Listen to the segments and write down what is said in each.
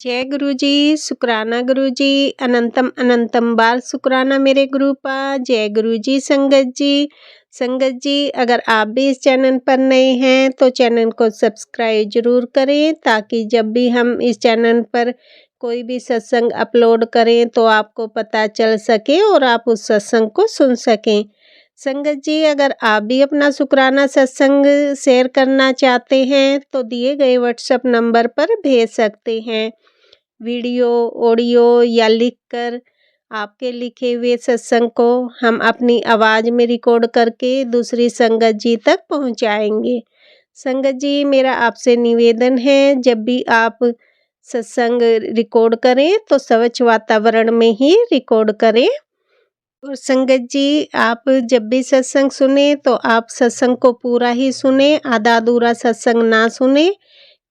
जय गुरु जी, शुक्राना गुरु जी, अनंतम अनंतम बार शुक्राना मेरे गुरुपा। जय गुरु जी संगत जी अगर आप भी इस चैनल पर नए हैं तो चैनल को सब्सक्राइब जरूर करें ताकि जब भी हम इस चैनल पर कोई भी सत्संग अपलोड करें तो आपको पता चल सके और आप उस सत्संग को सुन सकें। संगत जी अगर आप भी अपना शुक्राना सत्संग शेयर करना चाहते हैं तो दिए गए व्हाट्सएप नंबर पर भेज सकते हैं। वीडियो, ऑडियो या लिखकर आपके लिखे हुए सत्संग को हम अपनी आवाज़ में रिकॉर्ड करके दूसरी संगत जी तक पहुंचाएंगे। संगत जी मेरा आपसे निवेदन है जब भी आप सत्संग रिकॉर्ड करें तो स्वच्छ वातावरण में ही रिकॉर्ड करें। और संगत जी आप जब भी सत्संग सुने तो आप सत्संग को पूरा ही सुने, आधा अधूरा सत्संग ना सुने,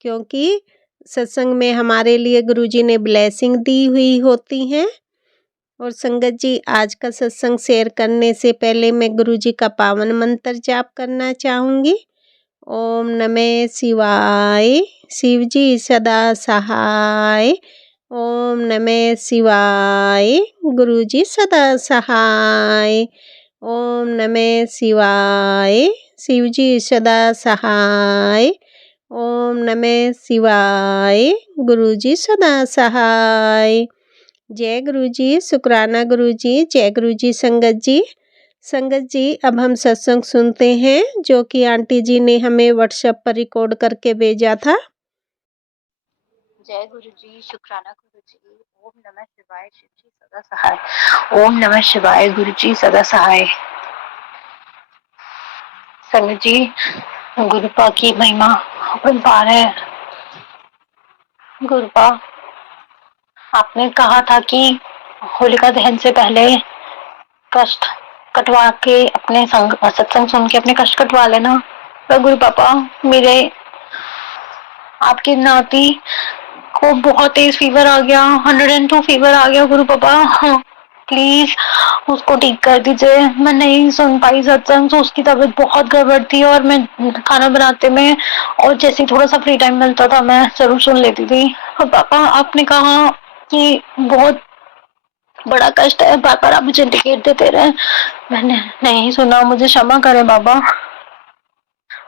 क्योंकि सत्संग में हमारे लिए गुरुजी ने ब्लेसिंग दी हुई होती हैं। और संगत जी आज का सत्संग शेयर करने से पहले मैं गुरुजी का पावन मंत्र जाप करना चाहूँगी। ओम नमः शिवाय, शिव जी सदा सहाय। ओम नमः शिवाय, गुरुजी सदा सहाय। ओम नमः शिवाय, शिव जी सदा सहाय। ओम नमः शिवाय, गुरुजी सदा सहाय। जय गुरुजी, शुक्राना गुरुजी, जय गुरुजी संगत जी अब हम सत्संग सुनते हैं जो कि आंटी जी ने हमें व्हाट्सएप पर रिकॉर्ड करके भेजा था। जय गुरु जी, शुक्राना गुरु जी। ओम नमः शिवाय, शिव जी सदा सहाय। ओम नमः शिवाय, गुरु जी सदा सहाय। संगत जी गुरुपा की महिमा अपरंपार है। गुरुपा आपने कहा था कि होलिका दहन से पहले कष्ट कटवा के अपने सत्संग सुन के अपने कष्ट कटवा लेना। तो गुरु पापा मेरे आपकी नाती को बहुत तेज फीवर आ गया, 102 फीवर आ गया गुरु पापा। प्लीज उसको ठीक कर दीजिए। मैं नहीं सुन पाई सत्संग, तो उसकी तबीयत बहुत गड़बड़ थी और मैं खाना बनाते में और जैसे थोड़ा सा फ्री टाइम मिलता था मैं जरूर सुन लेती थी। और पापा आपने कहा कि बहुत बड़ा कष्ट है, बार बार आप मुझे इंडिकेट देते रहे, मैंने नहीं सुना, मुझे क्षमा करें बाबा।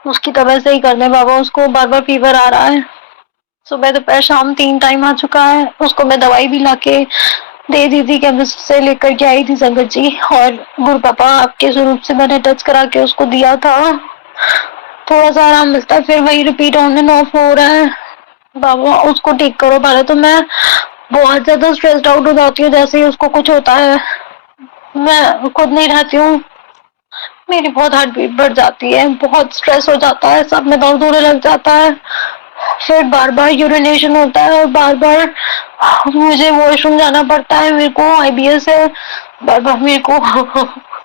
उसकी तबीयत सही करने बाबा, उसको बार बार फीवर आ रहा है, सुबह दोपहर शाम 3 टाइम आ चुका है। उसको मैं दवाई भी लाके दे दी थी, केमिस्ट से लेकर के आई थी संगत जी। और गुरु पापा आपके स्वरूप से मैंने टच करा के उसको दिया था, थोड़ा सा आराम मिलता है, फिर वही रिपीट ऑन एंड ऑफ हो रहा है। बाबा उसको ठीक करो। पहले तो मैं बहुत ज्यादा स्ट्रेस्ड आउट हो जाती हूँ जैसे ही उसको कुछ होता है, मैं खुद नहीं रहती हूँ, मेरी बहुत हार्ट बीट बढ़ जाती है, बहुत स्ट्रेस हो जाता है, सब में दर्द होने लग जाता है, फिर बार बार यूरिनेशन होता है और बार बार मुझे वॉशरूम जाना पड़ता है। मेरे को आईबीएस है, बार बार मेरे को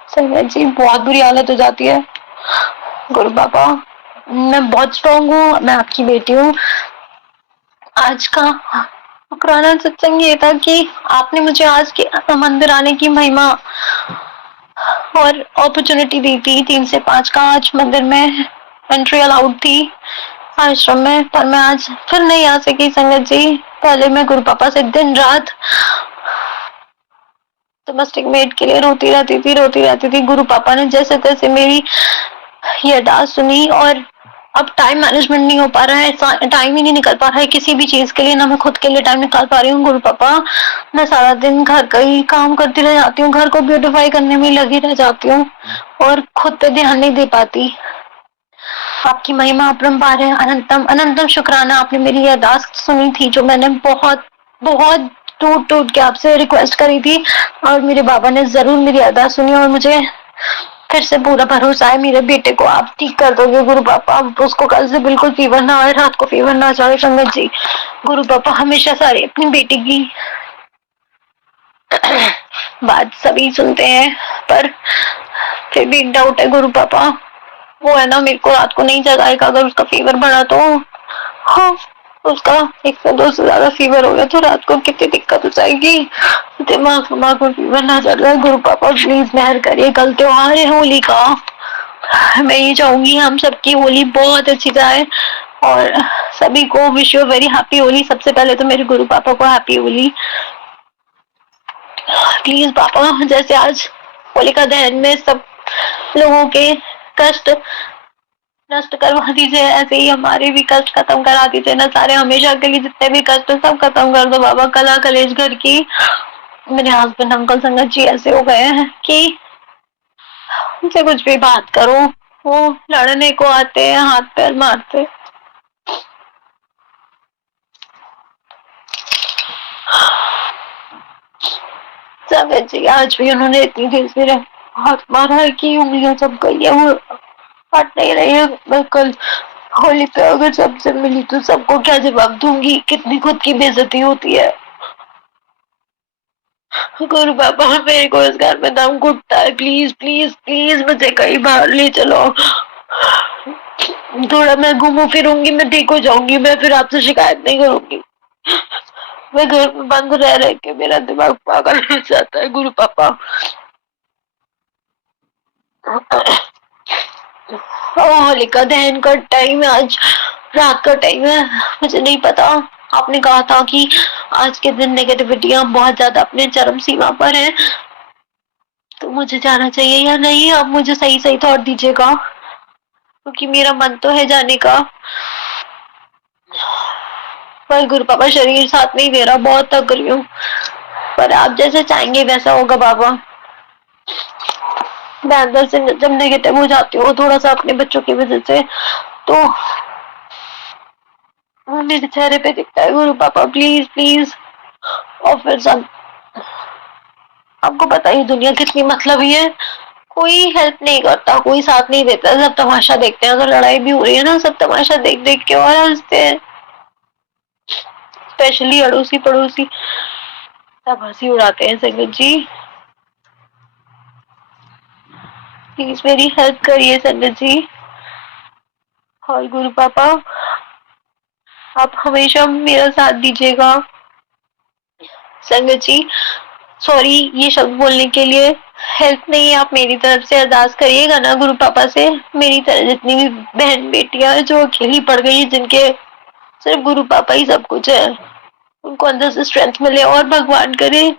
संगत जी बहुत बुरी हालत हो जाती है। गुरु पापा मैं बहुत स्ट्रांग हूँ, मैं आपकी बेटी हूँ। आज का शुक्राना सत्संग ये था कि आपने मुझे आज के मंदिर आने की महिमा और अपॉर्चुनिटी दी थी। 3 से 5 का आज मंदिर में एंट्री अलाउड थी आश्रम में, पर मैं आज फिर नहीं आ सकी संगत जी। पहले मैं गुरु पापा से दिन रात डोमेस्टिक मेड के लिए रोती रहती थी। गुरु पापा ने जैसे तैसे मेरी ये अरदास सुनी और अब टाइम मैनेजमेंट नहीं हो पा रहा है, टाइम ही नहीं निकल पा रहा है किसी भी चीज के लिए, ना मैं खुद के लिए टाइम निकाल पा रही हूँ। गुरु पापा मैं सारा दिन घर का ही काम करती रह जाती हूँ, घर को ब्यूटीफाई करने में लगी रह जाती हूँ और खुद पे ध्यान नहीं दे पाती। आपकी महिमा अपरंपार है, अनंतम अनंतम शुक्राना। आपने मेरी ये अरदास सुनी थी जो मैंने बहुत बहुत टूट के आपसे रिक्वेस्ट करी थी, और मेरे बाबा ने जरूर मेरी अरदास सुनी और मुझे फिर से पूरा भरोसा है मेरे बेटे को आप ठीक कर दोगे गुरु पापा। उसको कल से बिल्कुल फीवर ना आए, रात को फीवर ना चढ़े संगत जी। गुरु पापा हमेशा सारे अपनी बेटी की बात सभी सुनते हैं, पर फिर भी एक डाउट है गुरु पापा, वो है ना मेरे को रात को नहीं जगाएगा अगर उसका फीवर बढ़ा तो। हाँ उसका 102 से ज्यादा फीवर हो गया तो रात को कितनी दिक्कत हो जाएगी, दिमाग में फीवर ना चल रहा है। गुरु पापा प्लीज मेहर करिए, कल त्योहार है होली का, मैं ये चाहूंगी हम सबकी होली बहुत अच्छी जाए, और सभी को wish you very happy Holi. सबसे पहले तो मेरे गुरु पापा को हैप्पी होली। प्लीज पापा, जैसे आज होलिका दहन में सब लोगों के कष्ट नष्ट करवा दीजिए, ऐसे ही हमारे भी कष्ट खत्म करा दीजिए ना सारे, हमेशा के लिए जितने भी कष्ट सब खत्म कर दो बाबा। कला कलेश घर की मेरे हस्बैंड अंकल संगत जी ऐसे हो गए हैं कि उनसे कुछ भी बात करो वो लड़ने को आते हैं, हाथ पैर मारते। संगत जी आज भी उन्होंने इतनी देर से हाथ मारा है कि उंगलियां सब गई है, वो हट नहीं रही है। मैं कल होली पे अगर सबसे मिली तो सबको क्या जवाब दूंगी, कितनी खुद की बेइज्जती होती है। गुरु पापा मेरे को इस घर में दम घुटता है, प्लीज प्लीज प्लीज मुझे कहीं बाहर ले चलो। थोड़ा मैं घूमू फिरूंगी, मैं ठीक हो जाऊंगी, मैं फिर आपसे शिकायत नहीं करूंगी। मैं घर में बंद रह रह के मेरा दिमाग पागल हो जाता है गुरु पापा। होलिका दहन का टाइम है, आज रात का टाइम है, मुझे नहीं पता। आपने कहा था कि आज के दिन नेगेटिविटियां बहुत ज्यादा अपने चरम सीमा पर है, तो मुझे जाना चाहिए या नहीं? आप मुझे सही सही थॉट दीजिएगा, क्योंकि मेरा मन तो है जाने का, पर गुरु पापा शरीर साथ नहीं दे रहा, बहुत थक रही हूँ। पर आप जैसे चाहेंगे वैसा होगा बाबा। मैं अंदर से जब नेगेटिव हो जाती हूँ थोड़ा सा अपने बच्चों की वजह से, तो वो मेरे चेहरे पे दिखता है गुरु पापा, प्लीज प्लीज। और फिर सब आपको पता ही दुनिया कितनी मतलबी है, कोई हेल्प नहीं करता, कोई साथ नहीं देता, सब तमाशा देखते हैं। अगर लड़ाई भी हो रही है ना, सब तमाशा देख देख के और हंसते हैं, स्पेशली अड़ोसी पड़ोसी सब हंसी उड़ाते हैं। संगत जी प्लीज मेरी हेल्प करिए संगत जी। और गुरु पापा आप हमेशा मेरा साथ दीजिएगा। संगत जी सॉरी ये शब्द बोलने के लिए, हेल्प नहीं है, आप मेरी तरफ से अरदास करिएगा ना गुरु पापा से। मेरी तरह जितनी भी बहन बेटियां जो अकेली पड़ गई, जिनके सिर्फ गुरु पापा ही सब कुछ है, उनको अंदर से स्ट्रेंथ मिले और भगवान करे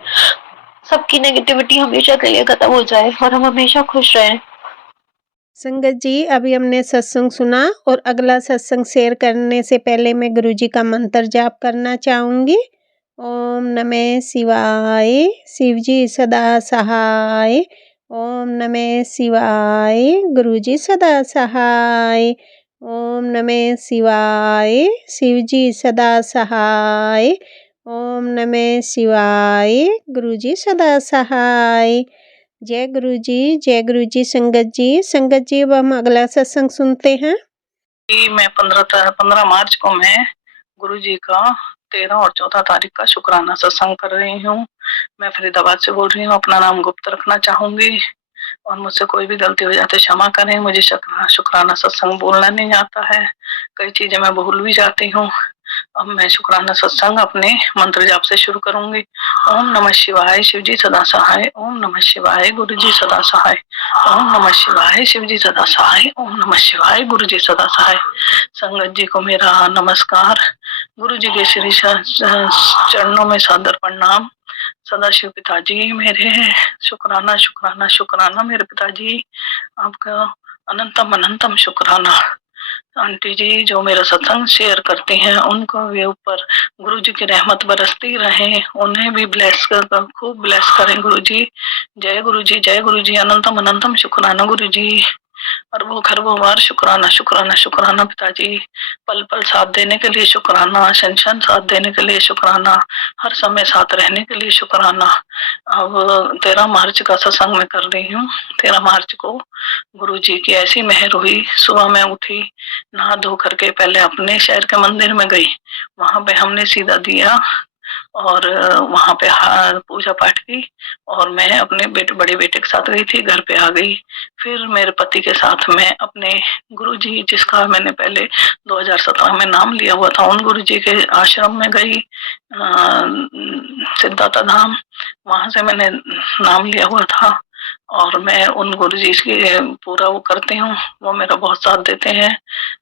सबकी नेगेटिविटी हमेशा के लिए खत्म हो जाए और हम हमेशा खुश रहें। संगत जी अभी हमने सत्संग सुना और अगला सत्संग शेयर करने से पहले मैं गुरुजी का मंत्र जाप करना चाहूँगी। ओम नमः शिवाय, शिवजी सदा सहाय। ओम नमः शिवाय, गुरुजी सदा सहाय। ओम नमः शिवाय, शिवजी सदा सहाय। ओम नमः शिवाय, गुरुजी सदा सहाय। जय गुरु जी। संगत जी अब हम अगला सत्संग सुनते हैं। मैं 15 मार्च को मैं गुरु जी का 13 और 14 तारीख का शुक्राना सत्संग कर रही हूँ। मैं फरीदाबाद से बोल रही हूँ, अपना नाम गुप्त रखना चाहूंगी और मुझसे कोई भी गलती हो जाती क्षमा करें। मुझे शुक्राना सत्संग बोलना नहीं आता है, कई चीजें मैं भूल भी जाती हूँ। अब मैं शुक्राना सत्संग अपने मंत्र जाप से शुरू करूंगी। ओम नमः शिवाय, शिवजी सदा सहाय। ओम नमः शिवाय, गुरु जी सदा सहाय। ओम नमः शिवाय, शिवजी सदा सहाय। ओम नमः शिवाय, गुरु जी सदा सहाय। संगत जी को मेरा नमस्कार। गुरु जी के श्री चरणों में सादर प्रणाम। सदाशिव पिताजी मेरे शुक्राना शुक्राना शुक्राना मेरे पिताजी, आपका अनंतम अनंतम शुक्राना। आंटी जी जो मेरा सत्संग शेयर करती हैं उनको भी ऊपर गुरु जी की रहमत बरसती रहे, उन्हें भी ब्लेस कर खूब ब्लेस करें गुरु जी। जय गुरु जी, जय गुरु जी। अनंतम अनंतम शुक्राना गुरु जी। अरबों खरबों बार शुक्राना शुक्राना शुक्राना पिताजी। पल पल साथ देने के लिए शुक्राना, क्षण क्षण साथ देने के लिए शुक्राना, हर समय साथ रहने के लिए शुक्राना। अब 13 मार्च का सत्संग मैं कर रही हूँ। 13 मार्च को गुरु जी की ऐसी मेहर हुई, सुबह मैं उठी, नहा धो करके पहले अपने शहर के मंदिर में गई, वहां पे हमने सीधा दिया और वहां पे पूजा पाठ की और मैं अपने बड़े बेटे के साथ गई थी, घर पे आ गई। फिर मेरे पति के साथ मैं अपने गुरुजी जिसका मैंने पहले 2017 में नाम लिया हुआ था, उन गुरुजी के आश्रम में गई, सिद्धार्थ धाम, वहां से मैंने नाम लिया हुआ था। और मैं उन गुरुजी की पूरा वो करती हूँ, वो मेरा बहुत साथ देते हैं।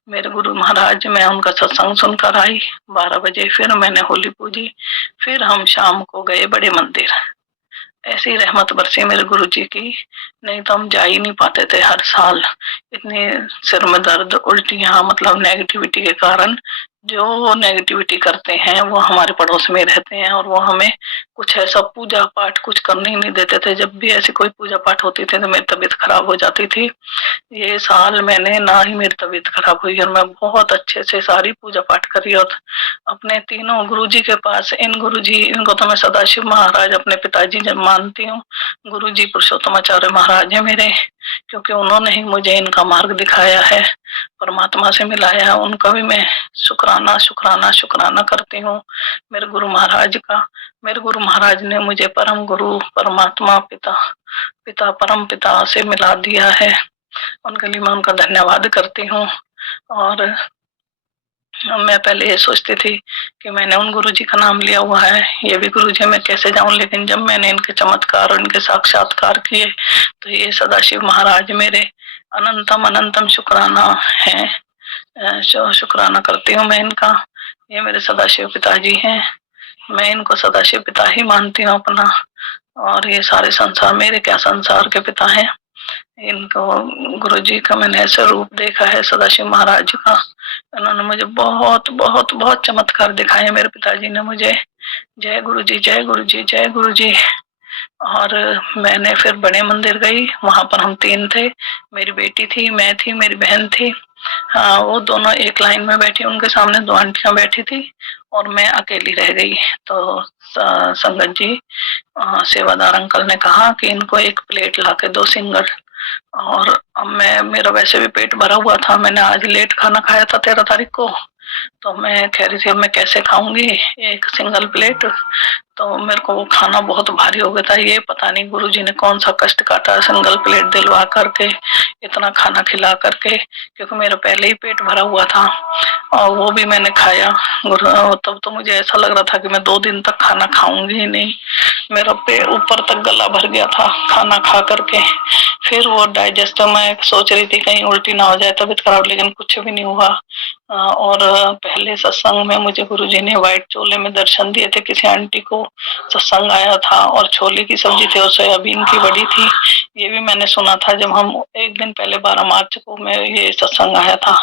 मेरे गुरु महाराज, मैं उनका सत्संग सुनकर आई 12 बजे, फिर मैंने होली पूजी, फिर हम शाम को गए बड़े मंदिर। ऐसी रहमत बरसी मेरे गुरुजी की, नहीं तो हम जा ही नहीं पाते थे हर साल। इतनी सिर में दर्द, उल्टियां, मतलब नेगेटिविटी के कारण जो नेगेटिविटी करते हैं वो हमारे पड़ोस में रहते हैं, और वो हमें कुछ ऐसा पूजा पाठ कुछ करने ही नहीं देते थे। जब भी ऐसी कोई पूजा पाठ होती थी तो मेरी तबीयत खराब हो जाती थी। ये साल मैंने ना ही मेरी तबीयत खराब हुई, और मैं बहुत अच्छे से सारी पूजा पाठ करी। और अपने तीनों गुरुजी के पास, इन गुरुजी, इनको तो मैं सदाशिव महाराज अपने पिताजी जब मानती हूँ। गुरुजी पुरुषोत्तमाचार्य महाराज है मेरे, क्योंकि उन्होंने ही मुझे इनका मार्ग दिखाया है, परमात्मा से मिलाया है। उनका भी मैं शुक्राना शुक्राना शुक्राना करती हूँ, मेरे गुरु महाराज का। मेरे गुरु महाराज ने मुझे परम गुरु, परमात्मा, पिता, पिता परम पिता से मिला दिया है। उनके लिए मैं उनका धन्यवाद करती हूँ। और मैं पहले ये सोचती थी कि मैंने उन गुरुजी का नाम लिया हुआ है, ये भी गुरुजी, मैं कैसे जाऊं। लेकिन जब मैंने इनके चमत्कार और इनके साक्षात्कार किए तो ये सदाशिव महाराज मेरे अनंतम अनंतम शुक्राना है। शुक्राना करती हूँ मैं इनका। ये मेरे सदाशिव पिताजी हैं, मैं इनको सदाशिव पिता ही मानती हूँ अपना। और ये सारे संसार, मेरे क्या संसार के पिता हैं। इनको गुरुजी का मैंने ऐसा रूप देखा है, सदाशिव महाराज का। उन्होंने मुझे बहुत बहुत बहुत चमत्कार दिखाए मेरे पिताजी ने मुझे। जय गुरुजी, जय गुरुजी, जय गुरुजी। और मैंने फिर बड़े मंदिर गई, वहां पर हम 3 थे, मेरी बेटी थी, मैं थी, मेरी बहन थी। हाँ, वो दोनों एक लाइन में बैठी, उनके सामने 2 आंटियां बैठी थी और मैं अकेली रह गई। तो संगत जी, सेवादार अंकल ने कहा कि इनको 1 प्लेट ला के दो सिंगल। और अब मेरा वैसे भी पेट भरा हुआ था, मैंने आज लेट खाना खाया था 13 तारीख को। तो मैं कह रही थी अब मैं कैसे खाऊंगी 1 सिंगल प्लेट। तो मेरे को वो खाना बहुत भारी हो गया था। ये पता नहीं गुरुजी ने कौन सा कष्ट काटा, सिंगल प्लेट दिलवा करके, इतना खाना खिला करके, क्योंकि मेरा पहले ही पेट भरा हुआ था। और वो भी मैंने खाया। तब तो मुझे ऐसा लग रहा था कि मैं 2 दिन तक खाना खाऊंगी ही नहीं। मेरा पेट ऊपर तक गला भर गया था खाना खा करके। फिर वो डाइजेस्ट, मैं सोच रही थी कहीं उल्टी ना हो जाए, तबीयत खराब, लेकिन कुछ भी नहीं हुआ। और पहले सत्संग में मुझे गुरुजी ने व्हाइट छोले में दर्शन दिए थे, किसी आंटी को सत्संग आया था, और छोले की सब्जी थी और सोयाबीन की बड़ी थी। ये भी मैंने सुना था जब हम 1 दिन पहले 12 मार्च को मैं ये सत्संग आया था।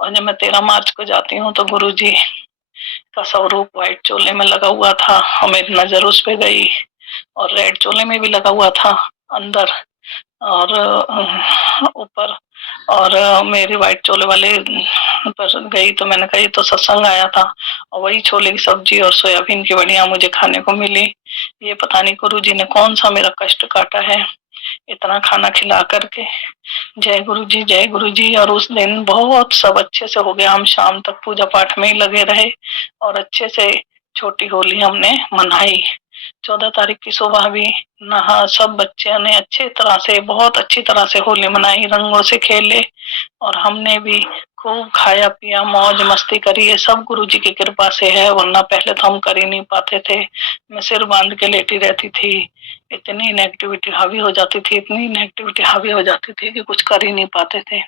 और जब मैं 13 मार्च को जाती हूँ तो गुरुजी का स्वरूप व्हाइट चोले में लगा हुआ था, और मेरी नजर उस पे गई। और रेड चोले में भी लगा हुआ था अंदर और ऊपर। और मेरी व्हाइट चोले वाले पर गई तो मैंने कहा ये तो सत्संग आया था, और वही छोले की सब्जी और सोयाबीन की बड़ियां मुझे खाने को मिली। ये पता नहीं गुरुजी ने कौन सा मेरा कष्ट काटा है इतना खाना खिला करके। जय गुरु जी, जय गुरु जी। और उस दिन बहुत सब अच्छे से हो गया, हम शाम तक पूजा पाठ में ही लगे रहे और अच्छे से छोटी होली हमने मनाई। 14 तारीख की सुबह भी नहा, सब बच्चों ने अच्छी तरह से, बहुत अच्छी तरह से होली मनाई, रंगों से खेले, और हमने भी खूब खाया पिया, मौज मस्ती करी। ये सब गुरु जी की कृपा से है, वरना पहले तो हम कर ही नहीं पाते थे। मैं सिर बांध के लेटी रहती थी, इतनी नेगेटिविटी हावी हो जाती थी, इतनी नेगेटिविटी हावी हो जाती थी कि कुछ कर ही नहीं पाते थे,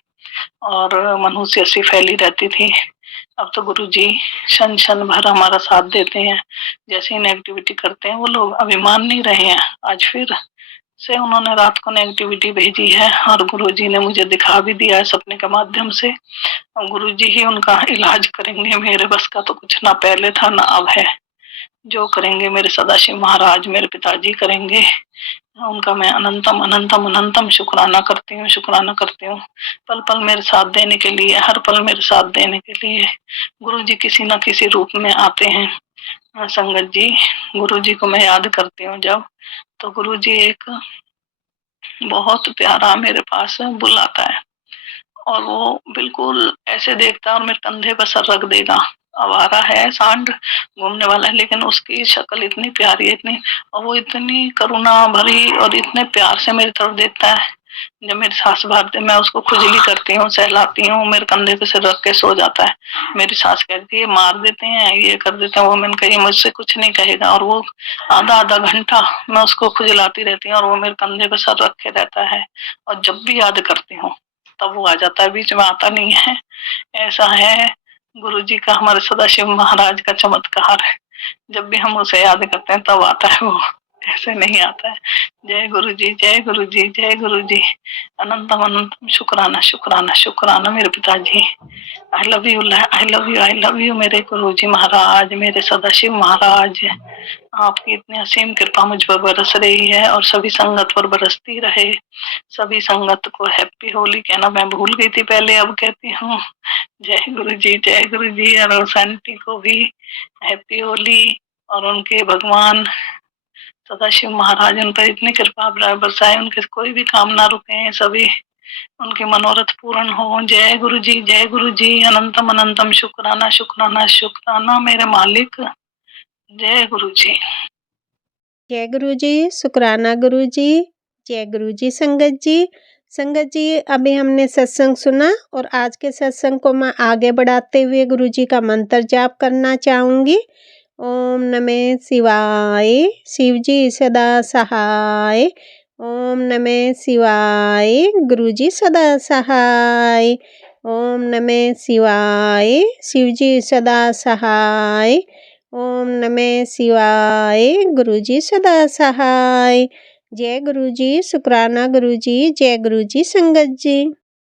और मनुष्य सी फैली रहती थी। अब तो गुरु जी क्षण क्षण भर हमारा साथ देते हैं। जैसे ही नेगेटिविटी करते हैं वो लोग, अभी मान नहीं रहे हैं। आज फिर से उन्होंने रात को नेगेटिविटी भेजी है, और गुरुजी ने मुझे दिखा भी दिया है सपने के माध्यम से। और गुरुजी ही उनका इलाज करेंगे, मेरे बस का तो कुछ ना पहले था ना अब है। जो करेंगे मेरे सदाशिव महाराज, मेरे पिताजी करेंगे। उनका मैं अनंतम अनंतम अनंतम शुक्राना करती हूँ, शुक्राना करती हूँ। पल पल मेरे साथ देने के लिए, हर पल मेरे साथ देने के लिए गुरु जी किसी न किसी रूप में आते हैं। संगत जी, गुरु जी को मैं याद करती हूँ जब, तो गुरु जी एक बहुत प्यारा मेरे पास बुलाता है, और वो बिल्कुल ऐसे देखता है और मेरे कंधे पर सर रख देगा। आवारा है, सांड घूमने वाला है, लेकिन उसकी शक्ल इतनी प्यारी है, इतनी, और वो इतनी करुणा भरी और इतने प्यार से मेरी तरफ देखता है। जब मेरी सास भारती मैं उसको खुजली करती हूँ, सहलाती हूँ, मेरे कंधे पे सिर रख के सो जाता है। मेरी सास कहती है मार देते हैं, ये कर देते हैं, वो मैंने कही मुझसे कुछ नहीं कहेगा। और वो आधा आधा घंटा मैं उसको खुजलाती रहती हूँ और वो मेरे कंधे पे सर रखे रहता है। और जब भी याद करती हूँ तब वो आ जाता है, बीच में आता नहीं है। ऐसा है गुरुजी का, हमारे सदाशिव महाराज का चमत्कार है। जब भी हम उसे याद करते हैं तब आता है वो, ऐसे नहीं आता है। जय गुरु जी, जय गुरु जी, जय गुरु जी। अनंतम अनंतम शुक्राना शुक्राना शुक्राना मेरे पिताजी। I love you, I love you, I love you मेरे गुरु जी महाराज, मेरे सदाशिव महाराज। आपकी इतनी असीम कृपा मुझ पर बरस रही है और सभी संगत पर बरसती रहे। सभी संगत को हैप्पी होली कहना मैं भूल गई थी पहले, अब कहती हूँ। जय गुरु जी, जय गुरु जी। और उस आंटी को भी हैप्पी होली, और उनके भगवान सदाशिव महाराज उन पर इतनी कृपा बरसाए, उनके कोई भी काम ना रुके, सभी उनके मनोरथ पूर्ण हो। जय गुरु जी, जय गुरु जी। अनंतम अनंतम शुक्राना शुक्राना शुक्राना मेरे मालिक। जय गुरु जी। जय गुरु जी, शुक्राना गुरु जी, जय गुरु जी संगत जी। संगत जी, अभी हमने सत्संग सुना और आज के सत्संग को मैं आगे बढ़ाते हुए गुरु जी का मंत्र जाप करना चाहूँगी। ओम नमः शिवाय, शिव जी सदा सहाय। ओम नमः शिवाय, गुरु जी सदा सहाय। ओम नमः शिवाय, शिव जी सदा सहाय। ओम नमः शिवाय, गुरु जी सदा सहाय। जय गुरु जी, शुक्राना गुरु जी, जय गुरु जी संगत जी।